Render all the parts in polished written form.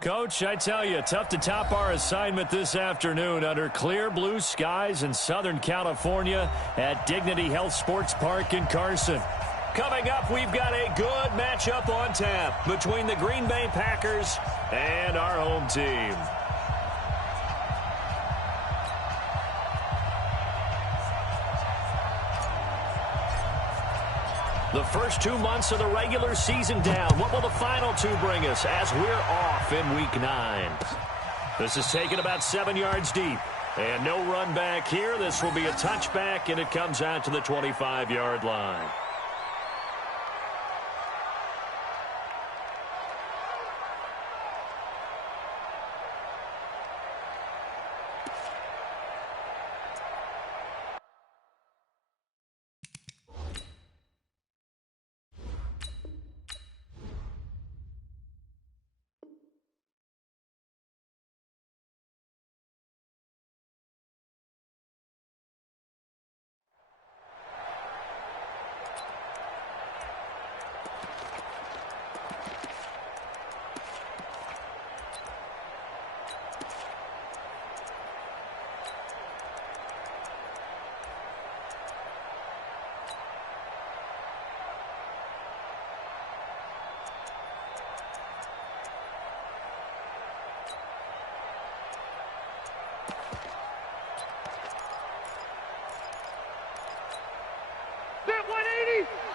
Coach, I tell you, tough to top our assignment this afternoon under clear blue skies in Southern California at Dignity Health Sports Park in Carson. Coming up, we've got a good matchup on tap between the Green Bay Packers and our home team. The first 2 months of the regular season down. What will the final two bring us as we're off in Week 9? This is taken about 7 yards deep. And no run back here. This will be a touchback, and it comes out to the 25-yard line.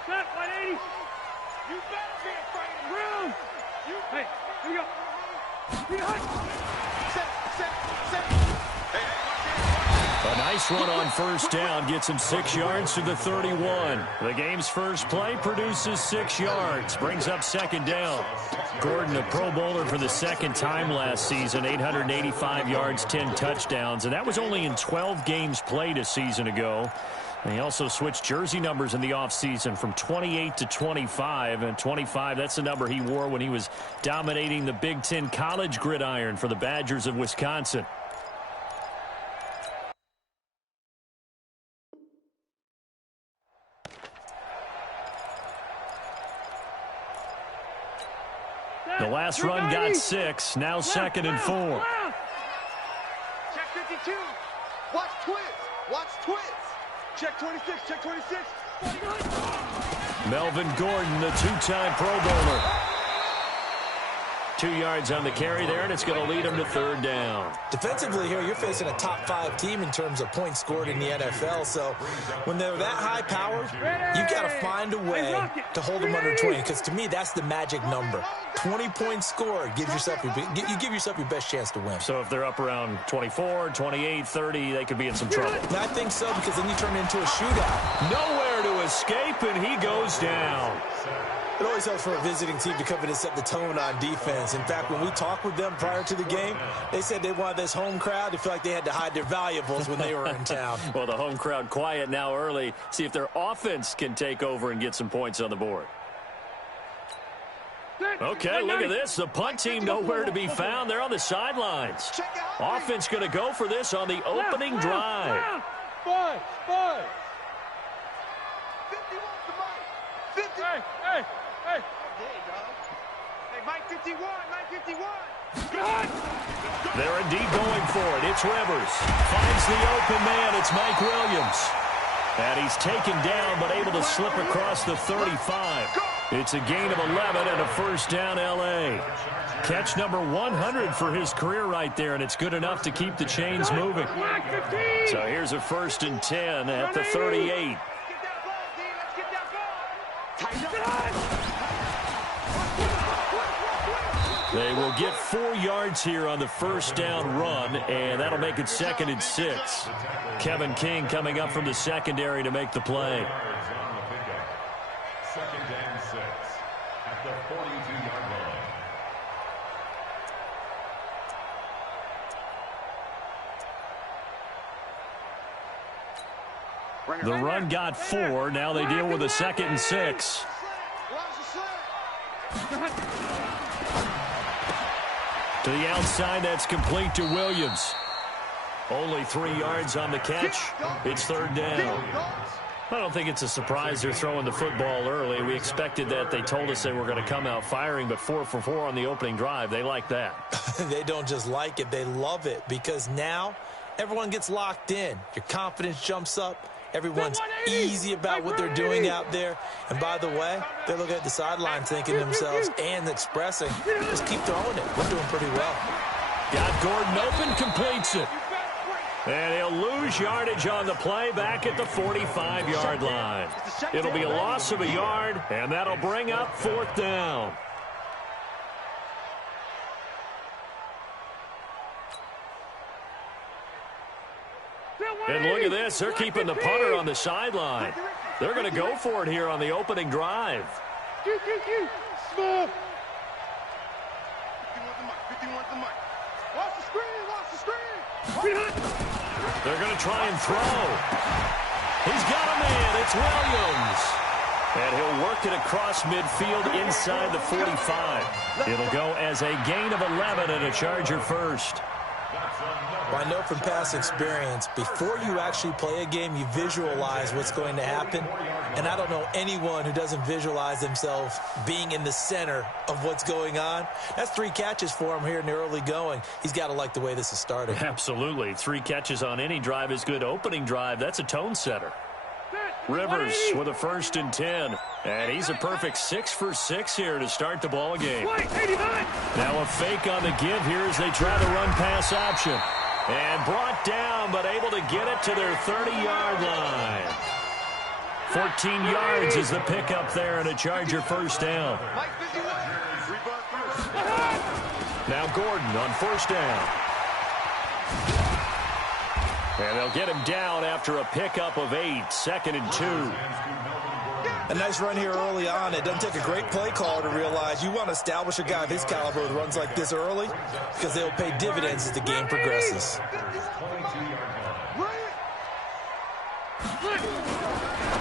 Set 180. You better be afraid of room. Hey, here we go. A nice run on first down gets him 6 yards to the 31. The game's first play produces 6 yards, brings up second down. Gordon, a Pro Bowler for the second time last season, 885 yards, 10 touchdowns, and that was only in 12 games played a season ago. And he also switched jersey numbers in the offseason from 28 to 25. And 25, that's the number he wore when he was dominating the Big Ten college gridiron for the Badgers of Wisconsin. The last run got 6, now second and 4. Check 52. Watch twins. Watch twins. Check 26, check 26. Melvin Gordon, the two-time Pro Bowler. 2 yards on the carry there, and it's going to lead him to third down. Defensively here, you're facing a top-5 team in terms of points scored in the NFL. So when they're that high-powered, you got to find a way to hold them under 20. Because to me, that's the magic number. 20 points scored, you give yourself your best chance to win. So if they're up around 24, 28, 30, they could be in some trouble. I think so, because then you turn it into a shootout. Nowhere to escape, and he goes down. It always helps for a visiting team to come in and set the tone on defense. In fact, when we talked with them prior to the game, they said they wanted this home crowd to feel like they had to hide their valuables when they were in town. Well, the home crowd quiet now early. See if their offense can take over and get some points on the board. Okay, look at this. The punt team nowhere to be found. They're on the sidelines. Offense going to go for this on the opening drive. 5. 50. Hey. There you go. Hey, Mike 51. They're indeed going for it. It's Rivers. Finds the open man. It's Mike Williams. And he's taken down but able to slip across the 35. It's a gain of 11 and a first down L.A. Catch number 100 for his career right there, and it's good enough to keep the chains moving. So here's a 1st and 10 at the 38. They will get 4 yards here on the first down run, and that'll make it 2nd and 6. Kevin King coming up from the secondary to make the play. 2nd and 6 at the 42-yard line. The run got 4. Now they deal with a 2nd and 6. To the outside, that's complete to Williams. Only 3 yards on the catch. It's third down. I don't think it's a surprise they're throwing the football early. We expected that. They told us they were going to come out firing, but 4 for 4 on the opening drive. They like that. They don't just like it, they love it, because now everyone gets locked in. Your confidence jumps up. Everyone's easy about what they're doing out there. And by the way, they're looking at the sideline thinking to themselves and expressing, just keep throwing it. We're doing pretty well. Got Gordon open, completes it. And he'll lose yardage on the play back at the 45-yard line. It'll be a loss of a yard, and that'll bring up 4th down. And look at this. They're keeping the punter on the sideline. They're going to go for it here on the opening drive. Small. 51's the mic. Lost the screen, lost the screen. They're going to try and throw. He's got a man. It's Williams. And he'll work it across midfield inside the 45. It'll go as a gain of 11 and a Charger first. Well, I know from past experience, before you actually play a game, you visualize what's going to happen. And I don't know anyone who doesn't visualize themselves being in the center of what's going on. That's 3 catches for him here in the early going. He's got to like the way this is starting. Absolutely. 3 catches on any drive is good. Opening drive, that's a tone setter. Rivers with a 1st and 10. And he's a perfect 6 for 6 here to start the ball game. Now a fake on the give here as they try to run pass option. And brought down, but able to get it to their 30-yard line. 14 yards is the pickup there, and a Charger first down. Now Gordon on 1st down. And they'll get him down after a pickup of 8, 2nd and 2. A nice run here early on. It doesn't take a great play call to realize you want to establish a guy of his caliber with runs like this early, because they'll pay dividends as the game progresses.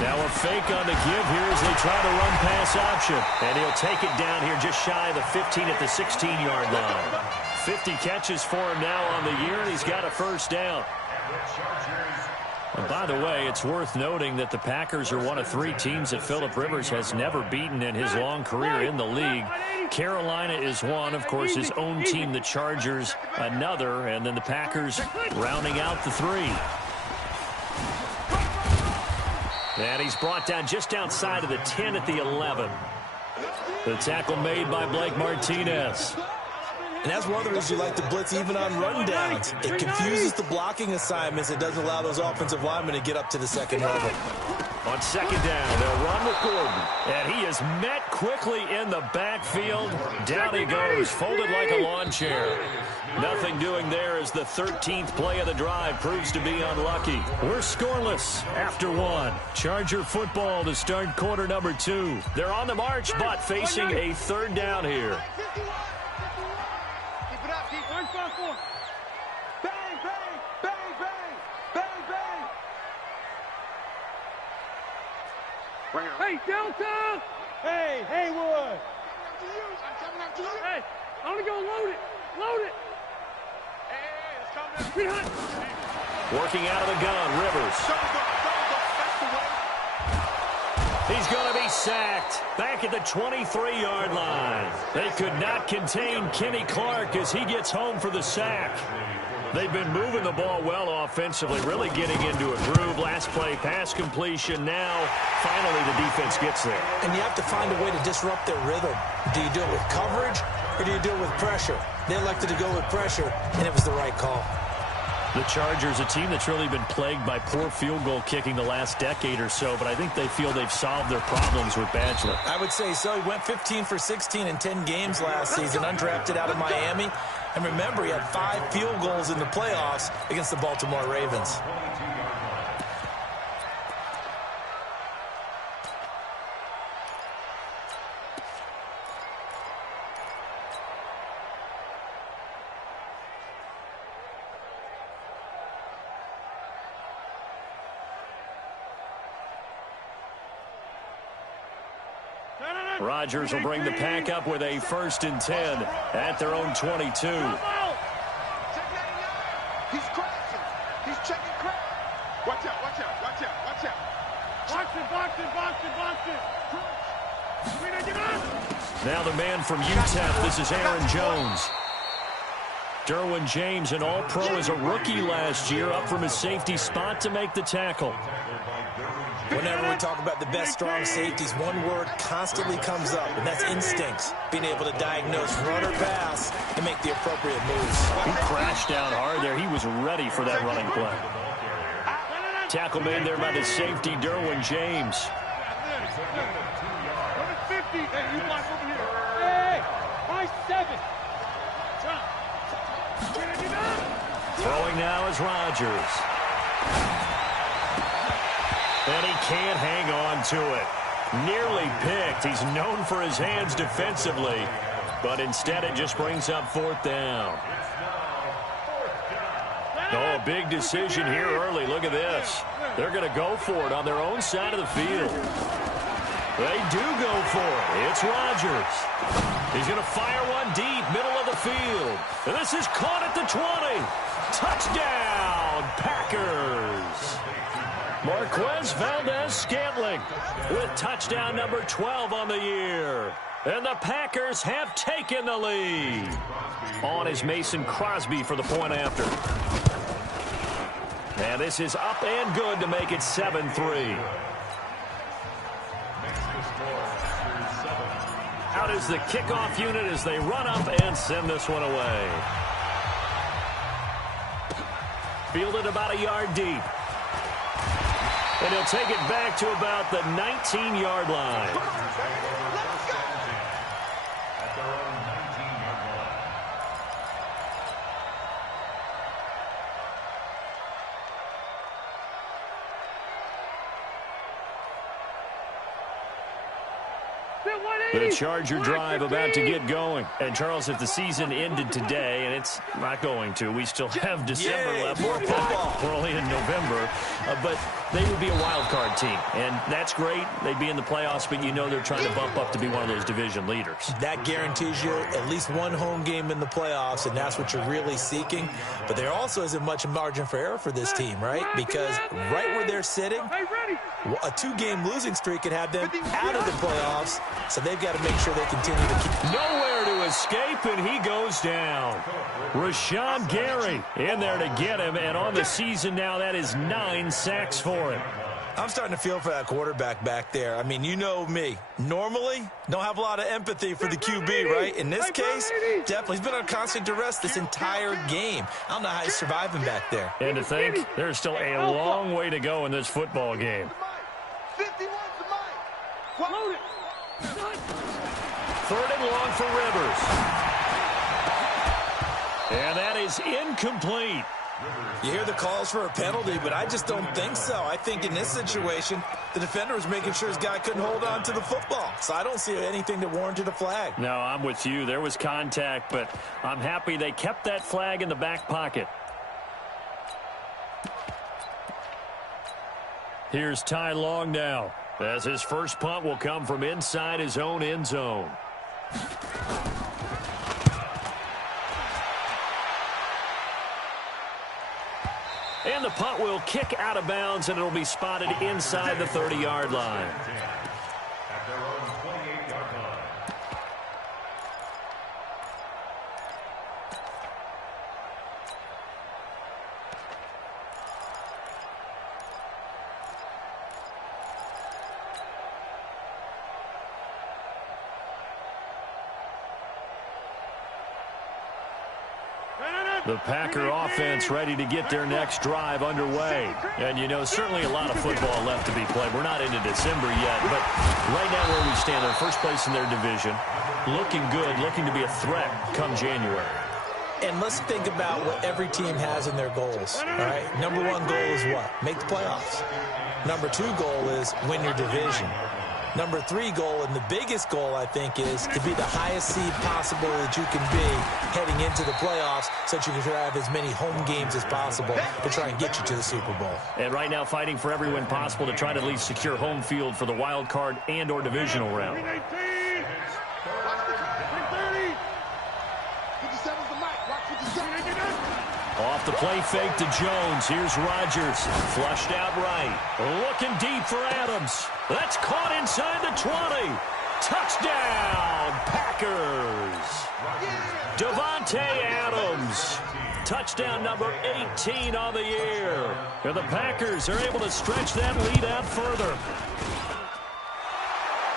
Now a fake on the give here as they try to run pass option. And he'll take it down here just shy of the 15 at the 16-yard line. 50 catches for him now on the year, and he's got a first down. And by the way, it's worth noting that the Packers are one of 3 teams that Phillip Rivers has never beaten in his long career in the league. Carolina is one, of course, his own team, the Chargers, another, and then the Packers rounding out the 3. And he's brought down just outside of the 10 at the 11. The tackle made by Blake Martinez. And that's one of the reasons you like to blitz even on run downs. It confuses the blocking assignments. It doesn't allow those offensive linemen to get up to the second level. On 2nd down, they'll run with Gordon. And he is met quickly in the backfield. Down he goes, folded like a lawn chair. Nothing doing there as the 13th play of the drive proves to be unlucky. We're scoreless after 1. Charger football to start quarter number 2. They're on the march, but facing a 3rd down here. Bang, bang, bang, bang, bang, bang. Hey, Delta! Hey, Haywood! I'm coming up to you. Hey, I'm gonna go load it. Load it. Hey, it's coming up. Working out of the gun, Rivers. He's going to be sacked back at the 23-yard line. They could not contain Kenny Clark as he gets home for the sack. They've been moving the ball well offensively, really getting into a groove. Last play, pass completion. Now, finally, the defense gets there. And you have to find a way to disrupt their rhythm. Do you do it with coverage, or do you do it with pressure? They elected to go with pressure, and it was the right call. The Chargers, a team that's really been plagued by poor field goal kicking the last decade or so, but I think they feel they've solved their problems with Badgley. I would say so. He went 15 for 16 in 10 games last season, undrafted out of Miami. And remember, he had 5 field goals in the playoffs against the Baltimore Ravens. Rodgers will bring the pack up with a 1st and 10 at their own 22. He's crashing. He's checking crash. Watch out, watch out, watch out, watch out. Now the man from UTEP, this is Aaron Jones. Derwin James, an all-pro as a rookie last year, up from his safety spot to make the tackle. Whenever we talk about the best strong safeties, one word constantly comes up, and that's instincts. Being able to diagnose run or pass and make the appropriate moves. He crashed down hard there. He was ready for that running play. Tackle made there by the safety, Derwin James. Number 50. Hey, you block over here. Hey, my 7. Throwing now is Rodgers. And he can't hang on to it. Nearly picked. He's known for his hands defensively, but instead it just brings up 4th down. Oh, a big decision here early. Look at this. They're going to go for it on their own side of the field. They do go for it. It's Rodgers. He's going to fire one deep, middle of the field. And this is caught at the 20. Touchdown, Packers. Marquez Valdez-Scantling with touchdown number 12 on the year. And the Packers have taken the lead. On is Mason Crosby for the point after. And this is up and good to make it 7-3. Out is the kickoff unit as they run up and send this one away. Fielded about a yard deep. And he'll take it back to about the 19-yard line. The Charger drive about to get going. And, Charles, if the season ended today, and it's not going to, we still have December left. More football. We're only in November. But they would be a wild card team. And that's great. They'd be in the playoffs, but you know they're trying to bump up to be one of those division leaders. That guarantees you at least one home game in the playoffs, and that's what you're really seeking. But there also isn't much margin for error for this team, right? Because right where they're sitting, a 2-game losing streak could have them out of the playoffs. So they've got to make sure they continue to keep. Nowhere to escape, and he goes down. Rashawn Gary in there to get him, and on the season now, that is 9 sacks for him. I'm starting to feel for that quarterback back there. I mean, you know me. Normally, don't have a lot of empathy for the QB, right? In this case, definitely. He's been on constant duress this entire game. I don't know how he's surviving back there. And to think, there's still a long way to go in this football game. 51's mine. 3rd and long for Rivers. And that is incomplete. You hear the calls for a penalty, but I just don't think so. I think in this situation, the defender was making sure his guy couldn't hold on to the football. So I don't see anything that warranted a flag. No, I'm with you. There was contact, but I'm happy they kept that flag in the back pocket. Here's Ty Long now, as his first punt will come from inside his own end zone. And the punt will kick out of bounds, and it'll be spotted inside the 30-yard line. At their own 28-yard line. The Packer offense ready to get their next drive underway. And, you know, certainly a lot of football left to be played. We're not into December yet, but right now where we stand, they're first place in their division. Looking good, looking to be a threat come January. And let's think about what every team has in their goals, all right? Number 1 goal is what? Make the playoffs. Number 2 goal is win your division. Number 3 goal, and the biggest goal, I think, is to be the highest seed possible that you can be heading into the playoffs so that you can have as many home games as possible to try and get you to the Super Bowl. And right now fighting for every win possible to try to at least secure home field for the wild card and or divisional round. Off the play fake to Jones. Here's Rodgers. Flushed out right. Looking deep for Adams. That's caught inside the 20. Touchdown, Packers. Devontae Adams. Touchdown number 18 on the year. And the Packers are able to stretch that lead out further.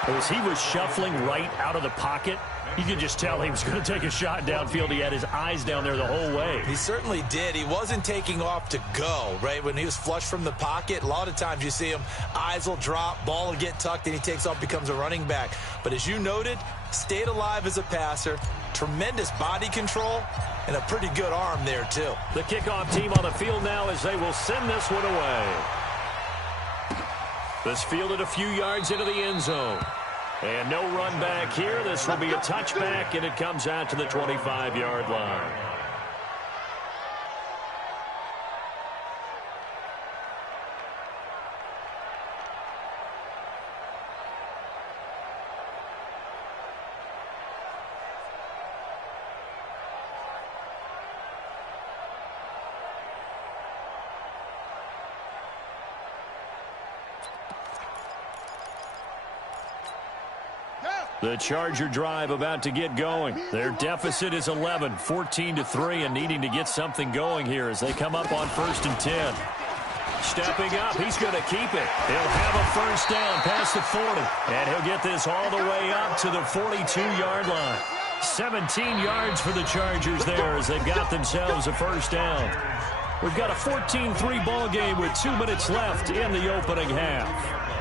As he was shuffling right out of the pocket, you could just tell he was going to take a shot downfield. He had his eyes down there the whole way. He certainly did. He wasn't taking off to go, right? When he was flush from the pocket, a lot of times you see him, eyes will drop, ball will get tucked, and he takes off, becomes a running back. But as you noted, stayed alive as a passer, tremendous body control, and a pretty good arm there, too. The kickoff team on the field now as they will send this one away. This fielded a few yards into the end zone. And no run back here. This will be a touchback, and it comes out to the 25-yard line. The Charger drive about to get going. Their deficit is 11, 14-3, and needing to get something going here as they come up on 1st and 10. Stepping up, he's going to keep it. He'll have a first down past the 40, and he'll get this all the way up to the 42-yard line. 17 yards for the Chargers there as they've got themselves a first down. We've got a 14-3 ball game with 2 minutes left in the opening half.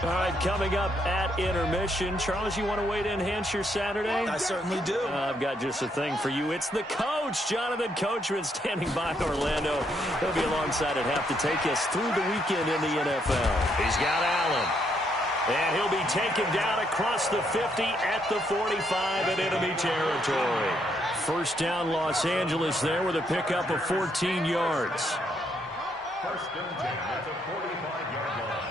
All right, coming up at intermission. Charles, you want to wait to enhance your Saturday? I certainly do. I've got just a thing for you. It's the coach, Jonathan Coachman, standing by in Orlando. He'll be alongside at half to take us through the weekend in the NFL. He's got Allen. And he'll be taken down across the 50 at the 45 in enemy territory. First down, Los Angeles there with a pickup of 14 yards. First and 10 at the 45-yard line.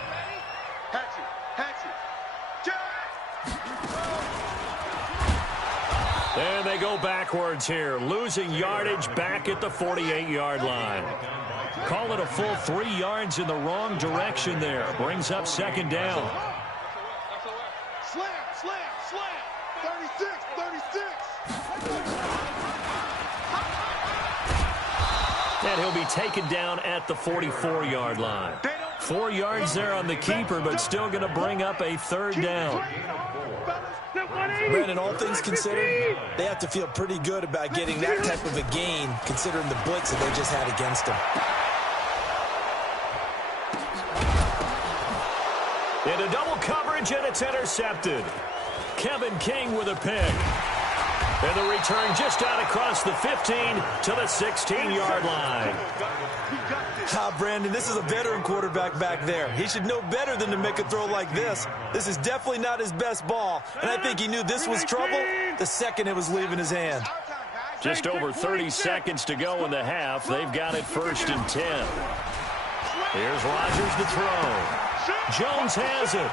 And they go backwards here, losing yardage back at the 48-yard line. Call it a full 3 yards in the wrong direction there. Brings up second down. Slam, slam, slam. 36. And he'll be taken down at the 44-yard line. 4 yards there on the keeper, but still going to bring up a third down. Brandon, all things considered, they have to feel pretty good about getting that type of a gain, considering the blitz that they just had against them. Into double coverage, and it's intercepted. Kevin King with a pick. And the return just out across the 15 to the 16-yard line. Brandon, this is a veteran quarterback back there. He should know better than to make a throw like this. This is definitely not his best ball, and I think he knew this was trouble the second it was leaving his hand. Just over 30 seconds to go in the half. They've got it 1st and 10. Here's Rodgers to throw. Jones has it.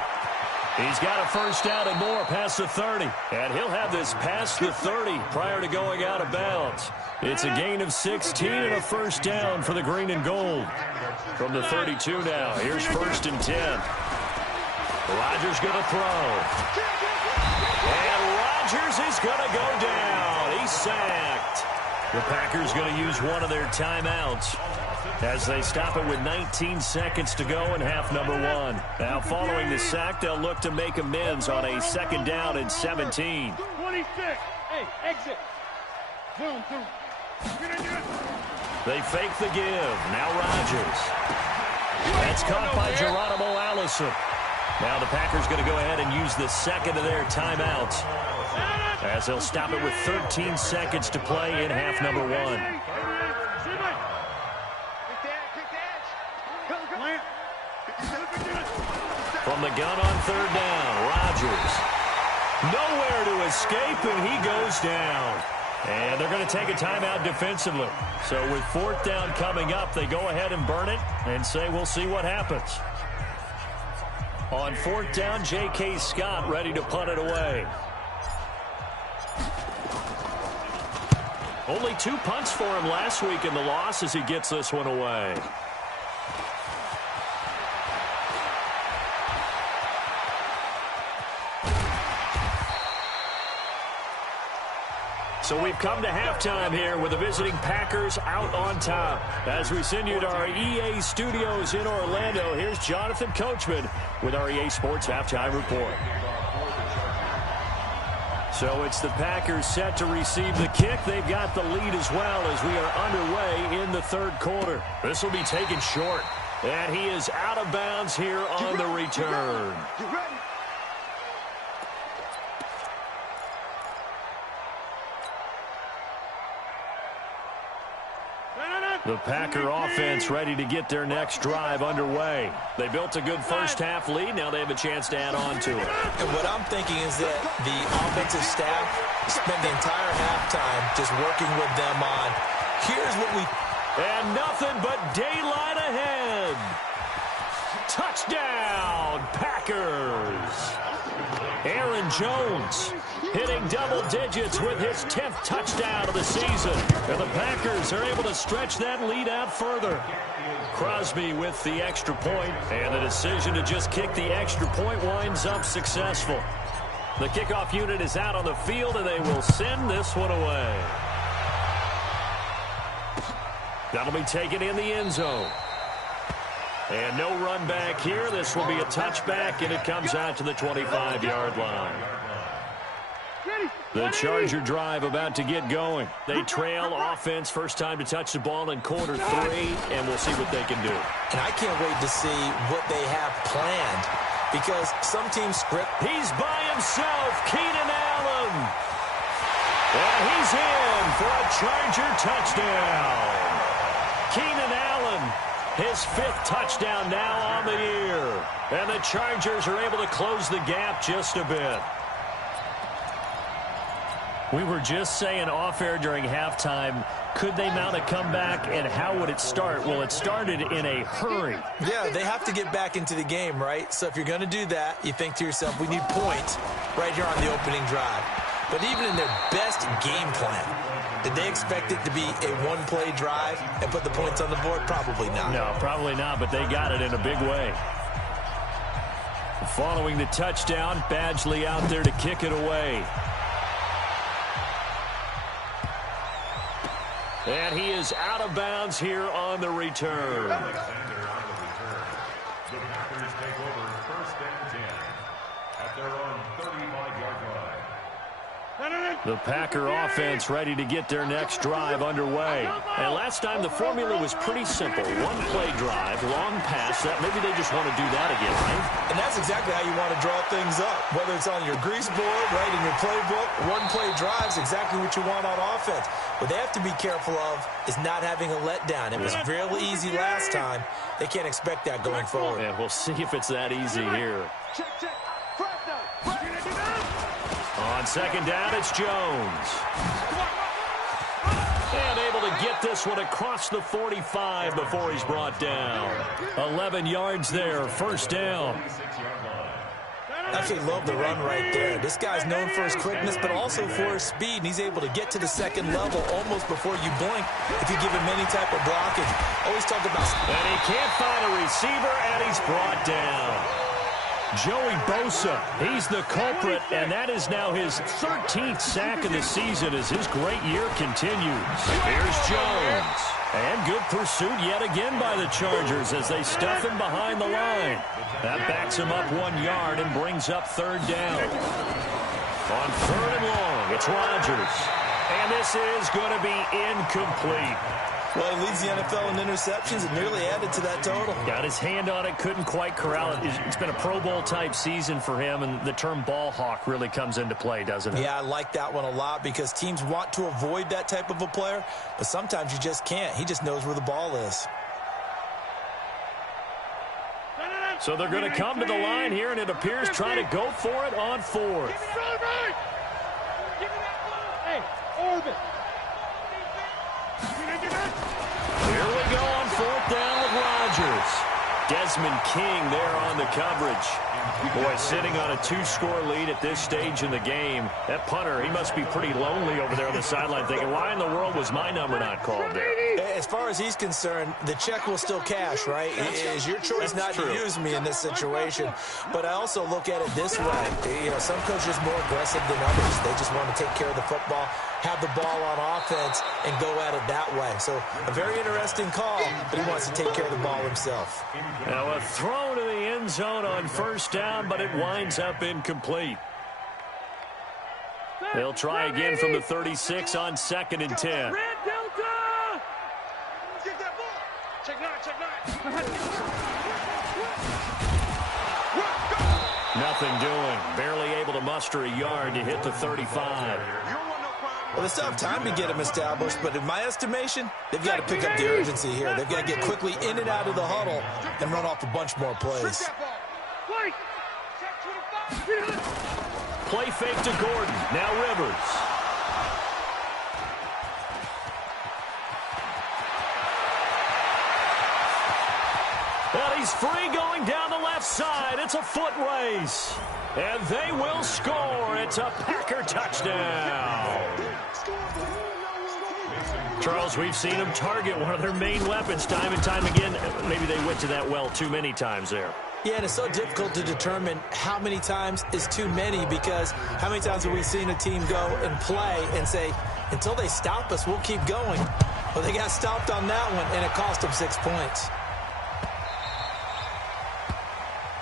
He's got a first down and more past the 30. And he'll have this past the 30 prior to going out of bounds. It's a gain of 16 and a first down for the green and gold. From the 32 now, here's 1st and 10. Rodgers going to throw. And Rodgers is going to go down. He's sacked. The Packers going to use one of their timeouts as they stop it with 19 seconds to go in half number 1. Now, following the sack, they'll look to make amends on a second down and 17. 26. Hey, exit. Zoom. They fake the give. Now Rodgers. That's caught by Geronimo Allison. Now the Packers going to go ahead and use the second of their timeouts as they'll stop it with 13 seconds to play in half number 1. From the gun on third down, Rodgers. Nowhere to escape, and he goes down. And they're going to take a timeout defensively. So with 4th down coming up, they go ahead and burn it and say we'll see what happens. On 4th down, J.K. Scott ready to punt it away. Only 2 punts for him last week in the loss as he gets this one away. So we've come to halftime here with the visiting Packers out on top. As we send you to our EA studios in Orlando, here's Jonathan Coachman with our EA Sports Halftime Report. So it's the Packers set to receive the kick. They've got the lead as well as we are underway in the third quarter. This will be taken short. And he is out of bounds here on the return. The Packer offense ready to get their next drive underway. They built a good first-half lead. Now they have a chance to add on to it. And what I'm thinking is that the offensive staff spent the entire halftime just working with them on, here's what we... And nothing but daylight ahead. Touchdown, Packers. Aaron Jones hitting double digits with his 10th touchdown of the season. And the Packers are able to stretch that lead out further. Crosby with the extra point, and the decision to just kick the extra point winds up successful. The kickoff unit is out on the field, and they will send this one away. That'll be taken in the end zone. And no run back here. This will be a touchback, and it comes out to the 25-yard line. The Charger drive about to get going. They trail offense, first time to touch the ball in quarter 3, and we'll see what they can do. And I can't wait to see what they have planned, because some teams script. He's by himself, Keenan Allen. And he's in for a Charger touchdown. Keenan Allen, his 5th touchdown now on the year. And the Chargers are able to close the gap just a bit. We were just saying off-air during halftime, could they mount a comeback, and how would it start? Well, it started in a hurry. Yeah, they have to get back into the game, right? So if you're going to do that, you think to yourself, we need points right here on the opening drive. But even in their best game plan, did they expect it to be a one-play drive and put the points on the board? Probably not. No, probably not, but they got it in a big way. Following the touchdown, Badgley out there to kick it away. And he is out of bounds here on the return. The Packers take over 1st and 10 at their own 35-yard line. The Packer offense ready to get their next drive underway. And last time the formula was pretty simple. One-play drive, long pass. That maybe they just want to do that again, right? And that's exactly how you want to draw things up. Whether it's on your grease board, right, in your playbook, one-play drive is exactly what you want on offense. What they have to be careful of is not having a letdown. It was real easy last time. They can't expect that going forward. And we'll see if it's that easy here. On second down, it's Jones. And able to get this one across the 45 before he's brought down. 11 yards there, first down. Absolutely love the run right there. This guy's known for his quickness, but also for his speed. And he's able to get to the second level almost before you blink if you give him any type of blockage. Always talk about... And he can't find a receiver, and he's brought down. Joey Bosa, he's the culprit, and that is now his 13th sack of the season as his great year continues. Here's Jones. And good pursuit yet again by the Chargers as they stuff him behind the line. That backs him up 1 yard and brings up third down. On third and long, it's Rodgers. And this is going to be incomplete. Well, he leads the NFL in interceptions and nearly added to that total. Got his hand on it, couldn't quite corral it. It's been a Pro Bowl-type season for him, and the term ball hawk really comes into play, doesn't it? Yeah, I like that one a lot because teams want to avoid that type of a player, but sometimes you just can't. He just knows where the ball is. So they're going to come to the line here, and it appears trying to go for it on fourth. Hey, Orbit. Here we go on fourth down with Rodgers. Desmond King there on the coverage. Boy, sitting on a 2-score lead at this stage in the game, that punter, he must be pretty lonely over there on the sideline thinking, why in the world was my number not called there? As far as he's concerned, the check will still cash, right? It is your choice not to use me in this situation. But I also look at it this way. You know, some coaches are more aggressive than others. They just want to take care of the football, have the ball on offense, and go at it that way. So a very interesting call, but he wants to take care of the ball himself. Now a throw to the end zone on first down, but it winds up incomplete. They'll try again from the 36 on 2nd and 10. Red Delta! Get that ball! Check 9, check 9. Nothing doing. Barely able to muster a yard to hit the 35. Well, they still have time to get him established, but in my estimation, they've got to pick up the urgency here. They've got to get quickly in and out of the huddle and run off a bunch more plays. Play fake to Gordon. Now Rivers. And he's free going down the left side. It's a foot race. And they will score. It's a Packer touchdown. Charles, we've seen them target one of their main weapons time and time again. Maybe they went to that well too many times there. Yeah, and it's so difficult to determine how many times is too many, because how many times have we seen a team go and play and say, until they stop us, we'll keep going. Well, they got stopped on that one, and it cost them 6 points.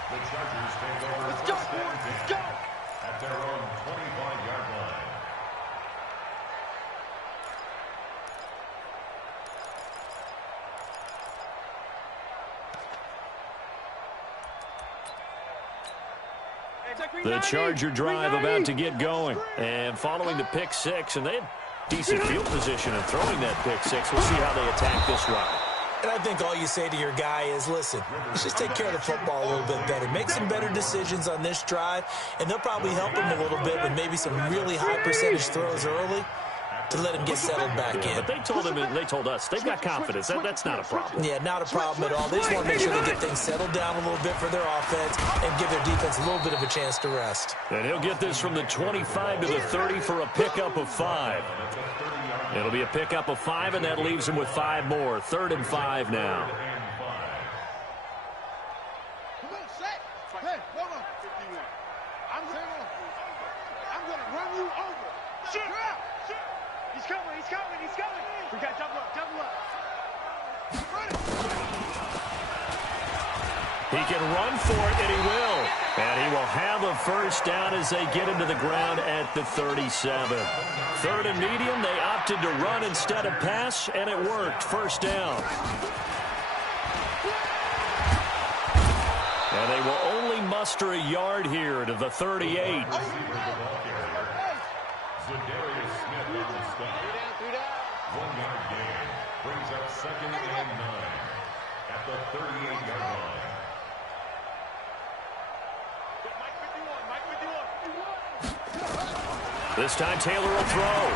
The Chargers take over. Let's go, let's go! At their own 25-yard line. The Charger drive about to get going. And following the pick six, and they had decent field position and throwing that pick six. We'll see how they attack this drive. And I think all you say to your guy is, listen, let's just take care of the football a little bit better. Make some better decisions on this drive, and they'll probably help him a little bit with maybe some really high percentage throws early to let him get settled back in. But they told us they've got confidence. That's not a problem. Yeah, not a problem at all. They just want to make sure they get things settled down a little bit for their offense and give their defense a little bit of a chance to rest. And he'll get this from the 25 to the 30 for a pickup of 5. It'll be a pickup of 5, and that leaves him with 5 more. 3rd and 5 now. Hey, hold on. I'm going to run you over. Shoot. He's coming, he's coming, he's coming. We got double up, double up. He can run for it, and he will. And he will have a first down as they get him to the ground at the 37. 3rd and medium, they opted to run instead of pass, and it worked. First down. And they will only muster a yard here to the 38. At the 38-yard line. This time Taylor will throw.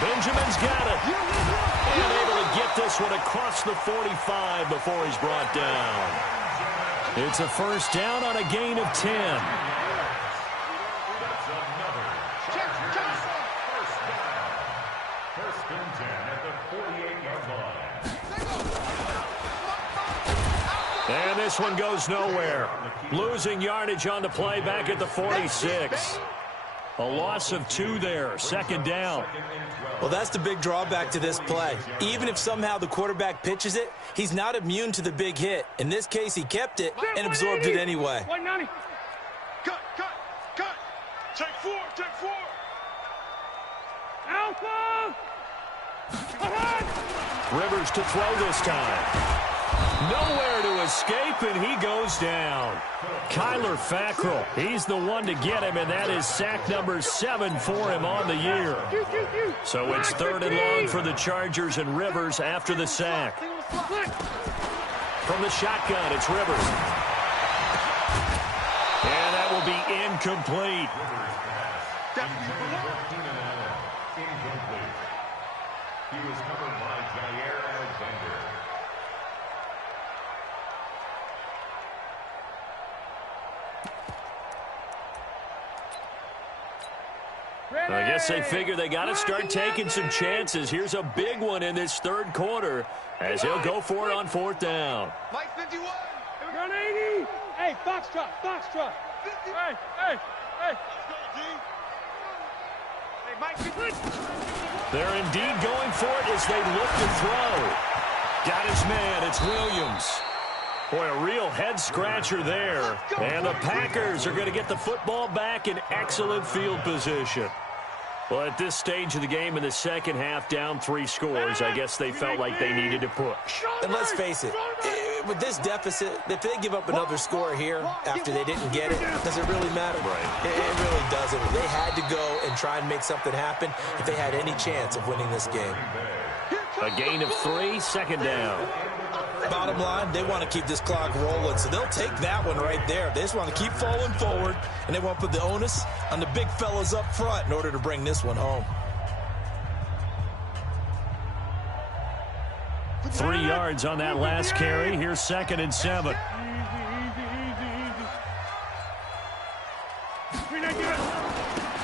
Benjamin's got it. And able to get this one across the 45 before he's brought down. It's a first down on a gain of 10. That's another Chargers first down. First and 10 at the 48-yard line. And this one goes nowhere. Losing yardage on the play back at the 46. A loss of 2 there. 2nd down. Well, that's the big drawback to this play. Even if somehow the quarterback pitches it, he's not immune to the big hit. In this case, he kept it and absorbed it anyway. 190. Cut. Take 4, take 4. Alpha! Rivers to throw this time. Nowhere to escape, and he goes down. Kyler Fackrell, he's the one to get him, and that is sack number 7 for him on the year. So it's 3rd and long for the Chargers, and Rivers after the sack. From the shotgun, it's Rivers. And that will be incomplete. Incomplete. He was covered by Jair Alexander. I guess they figure they got to start taking some chances. Here's a big one in this third quarter as he'll go for it on fourth down. Mike 51. Run 80. Hey, Foxtrot, Foxtrot. Hey, hey, hey. Hey, Mike 50. They're indeed going for it as they look to throw. Got his man. It's Williams. Boy, a real head-scratcher there. And the Packers are going to get the football back in excellent field position. Well, at this stage of the game in the second half, down 3 scores, I guess they felt like they needed to push. And let's face it, with this deficit, if they give up another score here after they didn't get it, does it really matter? Right. It really doesn't. They had to go and try and make something happen if they had any chance of winning this game. A gain of 3, second down. Bottom line, they want to keep this clock rolling, so they'll take that one right there. They just want to keep falling forward, and they want to put the onus on the big fellas up front in order to bring this one home. 3 yards on that last carry. Here's 2nd and 7.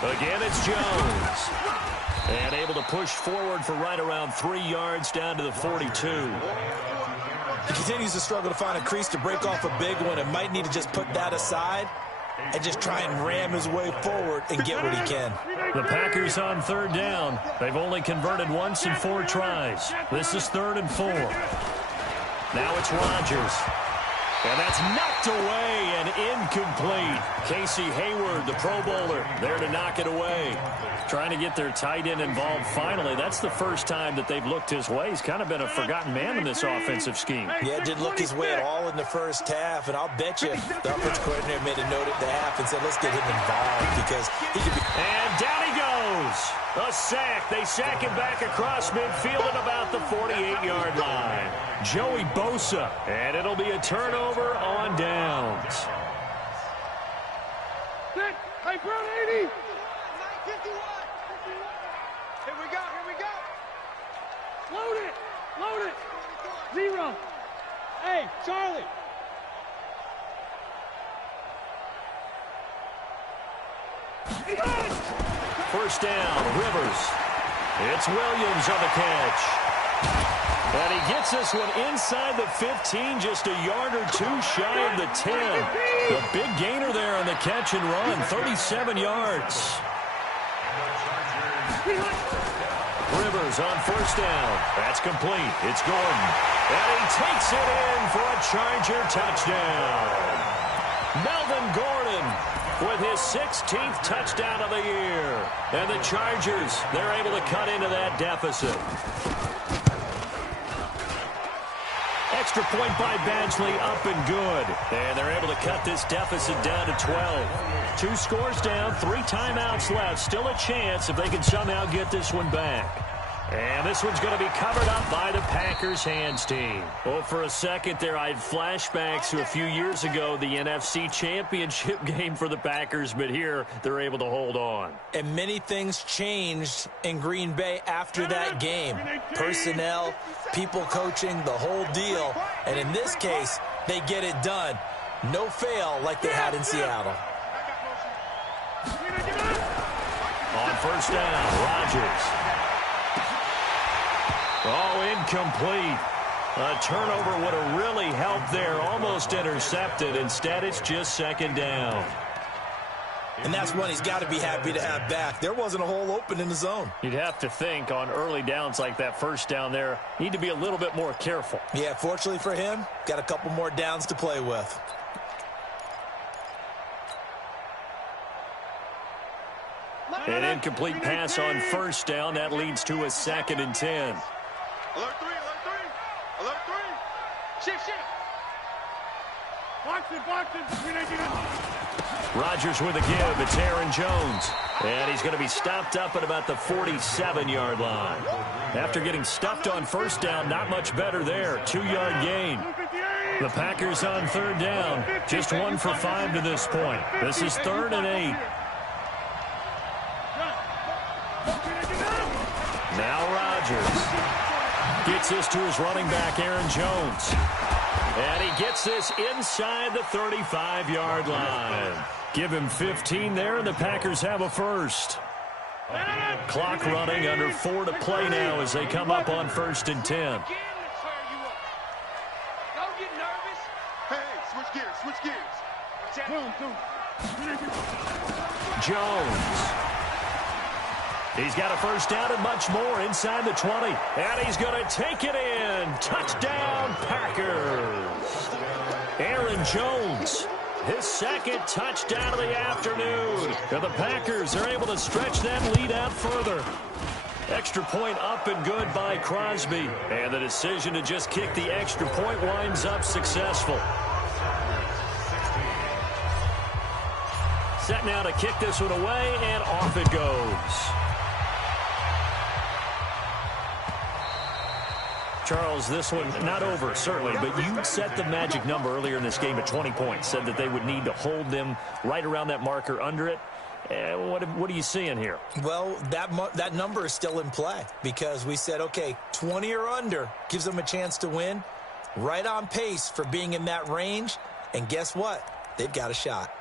Again, it's Jones. And able to push forward for right around 3 yards down to the 42. He continues to struggle to find a crease to break off a big one and might need to just put that aside and just try and ram his way forward and get what he can. The Packers on 3rd down. They've only converted once in 4 tries. This is 3rd and 4. Now it's Rodgers. And that's knocked away and incomplete. Casey Hayward, the Pro Bowler, there to knock it away. Trying to get their tight end involved finally. That's the first time that they've looked his way. He's kind of been a forgotten man in this offensive scheme. Yeah, didn't look his way at all in the first half. And I'll bet you the offensive coordinator made a note at the half and said, let's get him involved because he could be... And down he goes. A sack. They sack him back across midfield at about the 48-yard line. Joey Bosa. And it'll be a turnover on downs. Hey, Brown 80. 51. Here we go, here we go. Load it, load it. 0. Hey, Charlie. First down, Rivers. It's Williams on the catch. And he gets this one inside the 15, just a yard or 2 shy of the 10. The big gainer there on the catch and run, 37 yards. Rivers on first down. That's complete. It's Gordon. And he takes it in for a Charger touchdown. Melvin Gordon with his 16th touchdown of the year. And the Chargers, they're able to cut into that deficit. Extra point by Badgley, up and good. And they're able to cut this deficit down to 12. 2 scores down, 3 timeouts left. Still a chance if they can somehow get this one back. And this one's going to be covered up by the Packers hands team. Well, for a second there, I had flashbacks to a few years ago, the NFC Championship game for the Packers, but here they're able to hold on. And many things changed in Green Bay after that game. Personnel, people coaching, the whole deal. And in this case, they get it done. No fail like they had in Seattle. On first down, Rodgers. Oh, incomplete. A turnover would have really helped there. Almost intercepted. Instead, it's just second down. And that's one he's got to be happy to have back. There wasn't a hole open in the zone. You'd have to think on early downs like that first down there, need to be a little bit more careful. Yeah, fortunately for him, got a couple more downs to play with. An incomplete pass on first down. That leads to a 2nd and 10. Alert 3, alert 3. Alert 3. Shift, shift. Box it. Rodgers with a give. It's Aaron Jones. And he's going to be stopped up at about the 47-yard line. After getting stuffed on first down, not much better there. 2-yard gain. The Packers on 3rd down. Just 1 for 5 to this point. This is 3rd and 8. Now Rodgers gets this to his running back, Aaron Jones. And he gets this inside the 35-yard line. Give him 15 there, and the Packers have a first. Clock running, under 4 to play now as they come up on 1st and 10. Don't get nervous. Hey, switch gears, switch gears. Jones. He's got a first down and much more inside the 20. And he's going to take it in. Touchdown, Packers. Aaron Jones, his 2nd touchdown of the afternoon. And the Packers are able to stretch that lead out further. Extra point up and good by Crosby. And the decision to just kick the extra point winds up successful. Set now to kick this one away, and off it goes. Charles, this one not over, certainly, but you set the magic number earlier in this game at 20 points, said that they would need to hold them right around that marker under it. What are you seeing here? Well, that number is still in play because we said, okay, 20 or under gives them a chance to win. Right on pace for being in that range, and guess what? They've got a shot.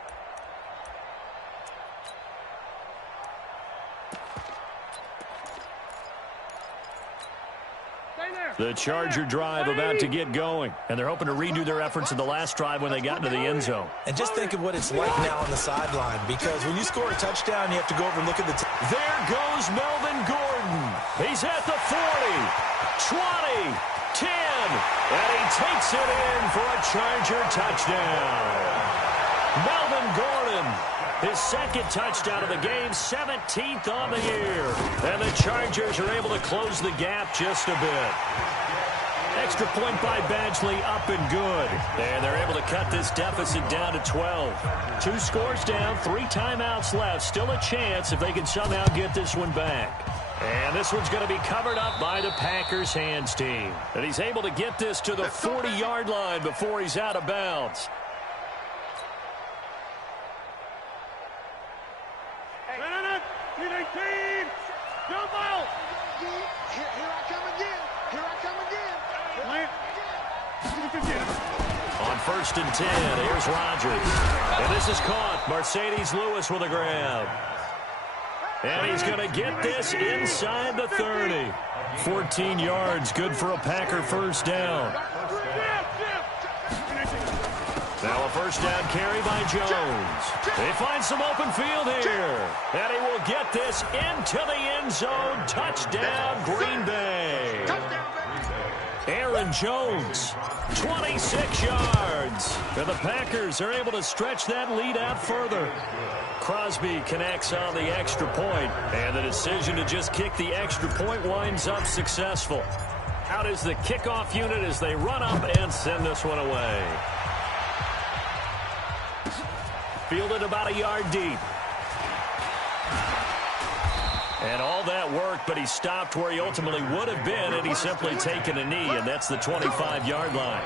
The Charger drive about to get going, and they're hoping to redo their efforts in the last drive when they got into the end zone. And just think of what it's like now on the sideline, because when you score a touchdown, you have to go over and look at the There goes Melvin Gordon. He's at the 40, 20, 10, and he takes it in for a Charger touchdown. Melvin Gordon, his 2nd touchdown of the game, 17th on the year. And the Chargers are able to close the gap just a bit. Extra point by Badgley, up and good. And they're able to cut this deficit down to 12. 2 scores down, 3 timeouts left. Still a chance if they can somehow get this one back. And this one's going to be covered up by the Packers hands team. And he's able to get this to the 40-yard line before he's out of bounds. Jump out! Here I come again. Here I come again. On 1st and 10, here's Rodgers. And this is caught. Mercedes Lewis with a grab. And he's going to get this inside the 30. 14 yards, good for a Packer first down. Now a first down carry by Jones. They find some open field here. And he will get this into the end zone. Touchdown, Green Bay. Aaron Jones, 26 yards. And the Packers are able to stretch that lead out further. Crosby connects on the extra point. And the decision to just kick the extra point winds up successful. Out is the kickoff unit as they run up and send this one away. Fielded about a yard deep. And all that work, but he stopped where he ultimately would have been, and he's simply taken a knee, and that's the 25-yard line.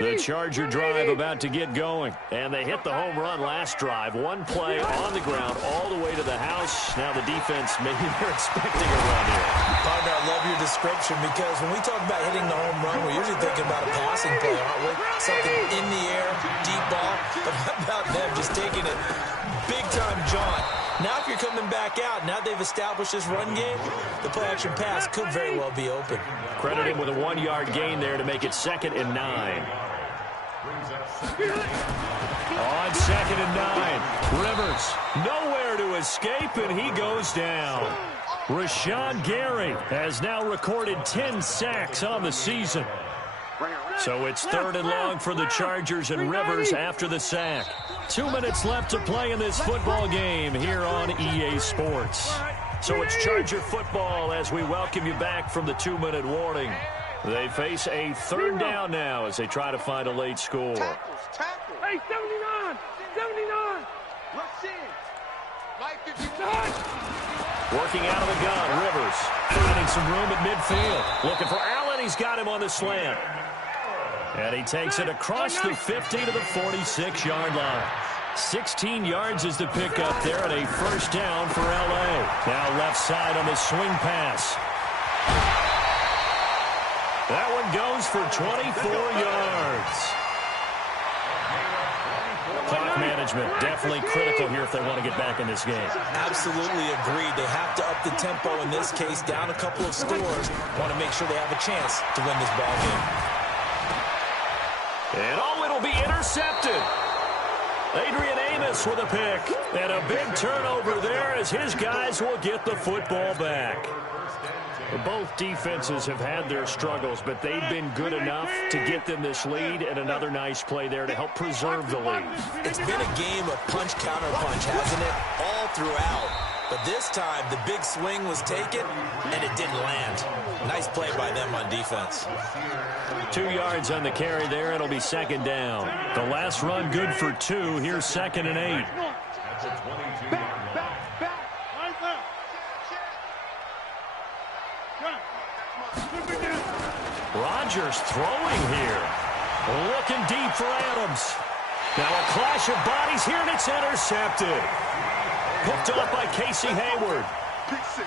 The Charger drive about to get going. And they hit the home run last drive. One play on the ground all the way to the house. Now the defense, maybe they're expecting a run here. Partner, I love your description because when we talk about hitting the home run, we're usually thinking about a passing play, aren't we? Something in the air, deep ball. But how about them just taking it big-time jaunt? Now if you're coming back out, now they've established this run game, the play-action pass could very well be open. Credit him with a 1-yard gain there to make it 2nd and 9. On 2nd and 9, Rivers nowhere to escape, and he goes down. Rashawn Gary has now recorded 10 sacks on the season. So it's 3rd and long for the Chargers, and Rivers after the sack. 2 minutes left to play in this football game here on EA Sports. So it's Charger football as we welcome you back from the 2-minute warning. They face a 3rd down now as they try to find a late score. Hey, 79! 79! Let's see. Like 59! Working out of the gun, Rivers finding some room at midfield. Looking for Allen. He's got him on the slant. And he takes it across the 50 to the 46-yard line. 16 yards is the pickup there and a first down for L.A. Now left side on the swing pass. That one goes for 24 yards. Clock management definitely critical here if they want to get back in this game. Absolutely agreed. They have to up the tempo in this case, down a couple of scores. Want to make sure they have a chance to win this ball game. And it'll be intercepted. Adrian Amos with a pick. And a big turnover there as his guys will get the football back. Both defenses have had their struggles, but they've been good enough to get them this lead, and another nice play there to help preserve the lead. It's been a game of punch-counter-punch, hasn't it? All throughout. But this time, the big swing was taken, and it didn't land. Nice play by them on defense. 2 yards on the carry there. It'll be second down. The last run good for 2. Here's 2nd and 8. Rodgers throwing here. Looking deep for Adams. Now a clash of bodies here, and it's intercepted. Picked off by Casey Hayward.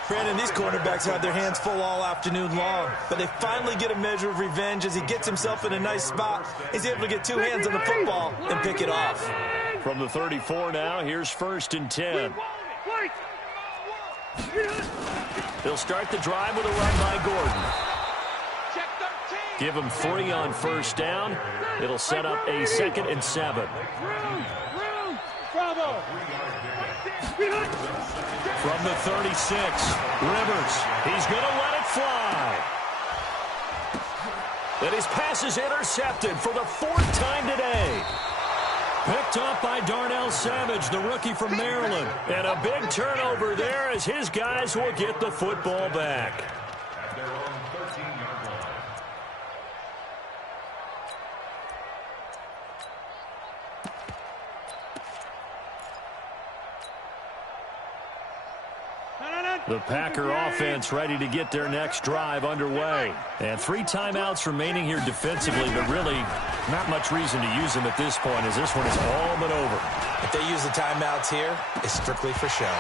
Brandon, these quarterbacks had their hands full all afternoon long, but they finally get a measure of revenge as he gets himself in a nice spot. He's able to get 2 hands on the football and pick it off. From the 34 now, here's 1st and 10. They'll start the drive with a run by Gordon. Give him 3 on first down. It'll set up a 2nd and 7. Bravo. From the 36, Rivers. He's going to let it fly. And his pass is intercepted for the 4th time today. Picked up by Darnell Savage, the rookie from Maryland. And a big turnover there as his guys will get the football back. The Packer offense ready to get their next drive underway. And 3 timeouts remaining here defensively, but really not much reason to use them at this point as this one is all but over. If they use the timeouts here, it's strictly for show.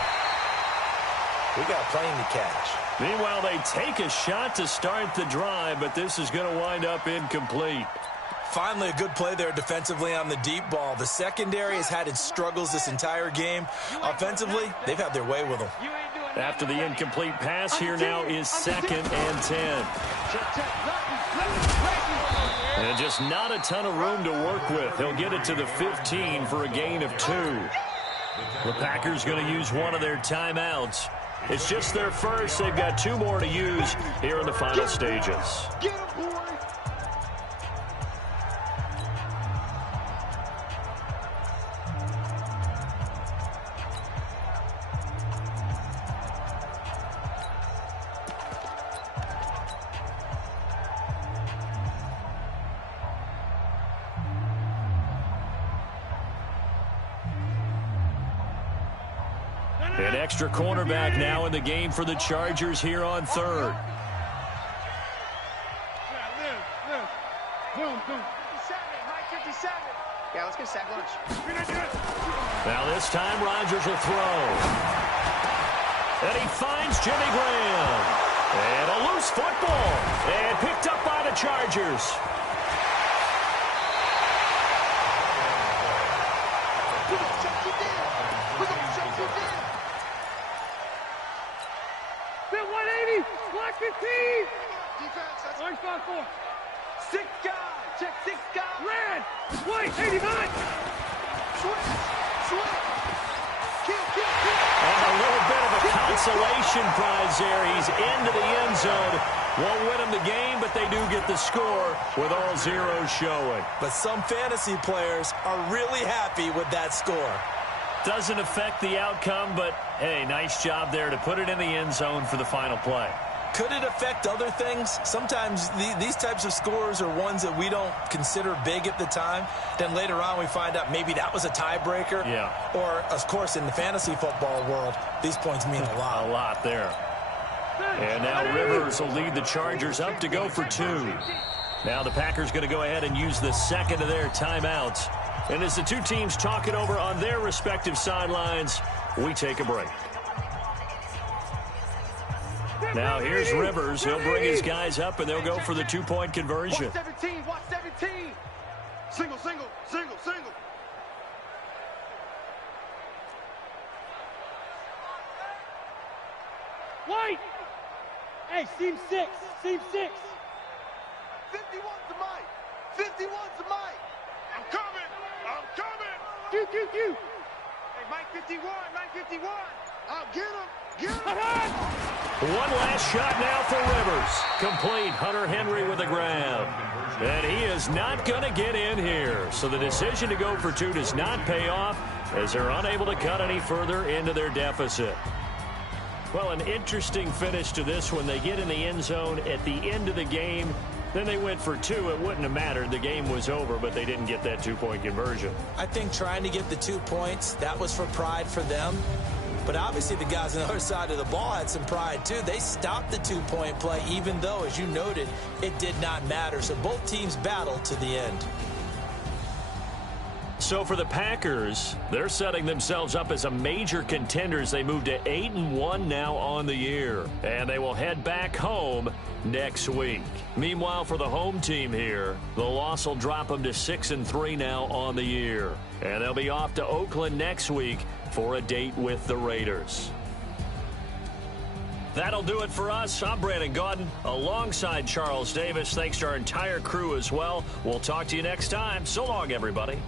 We got a plane to catch. Meanwhile, they take a shot to start the drive, but this is going to wind up incomplete. Finally, a good play there defensively on the deep ball. The secondary has had its struggles this entire game. Offensively, they've had their way with them. After the incomplete pass, here now is 2nd and 10. And just not a ton of room to work with. He'll get it to the 15 for a gain of 2. The Packers going to use one of their timeouts. It's just their first. They've got 2 more to use here in the final stages. An extra cornerback now in the game for the Chargers here on 3rd. Yeah, let's get sack lunch. Now this time Rodgers will throw. And he finds Jimmy Graham. And a loose football. And picked up by the Chargers. Orange 5-4. 6 guys. Check 6 guys. Red. White. 89. Switch. Kill. And a little bit of a consolation prize there. He's into the end zone. Won't win him the game, but they do get the score with all zeros showing. But some fantasy players are really happy with that score. Doesn't affect the outcome, but, hey, nice job there to put it in the end zone for the final play. Could it affect other things? Sometimes these types of scores are ones that we don't consider big at the time. Then later on we find out maybe that was a tiebreaker. Yeah. Or, of course, in the fantasy football world, these points mean a lot. A lot there. And now Rivers will lead the Chargers up to go for 2. Now the Packers going to go ahead and use the 2nd of their timeouts. And as the two teams talk it over on their respective sidelines, we take a break. Now here's Rivers. He'll bring his guys up, and they'll go for the two-point conversion. Watch 17, watch 17. Single, single, single, single. White! Hey, seam 6, seam 6. 51's the mic. 51's the mic. I'm coming. I'm coming. Q, Q, Q. Hey, Mike 51, Mike 51. I'll get him. Get him. One last shot now for Rivers. Complete. Hunter Henry with the grab. And he is not going to get in here. So the decision to go for two does not pay off as they're unable to cut any further into their deficit. Well, an interesting finish to this one. They get in the end zone at the end of the game. Then they went for two. It wouldn't have mattered. The game was over, but they didn't get that two-point conversion. I think trying to get the 2 points, that was for pride for them. But obviously the guys on the other side of the ball had some pride too. They stopped the two-point play, even though, as you noted, it did not matter. So both teams battled to the end. So for the Packers, they're setting themselves up as a major contender as they move to 8-1 now on the year. And they will head back home next week. Meanwhile, for the home team here, the loss will drop them to 6-3 now on the year. And they'll be off to Oakland next week for a date with the Raiders. That'll do it for us. I'm Brandon Gaudin alongside Charles Davis. Thanks to our entire crew as well. We'll talk to you next time. So long, everybody.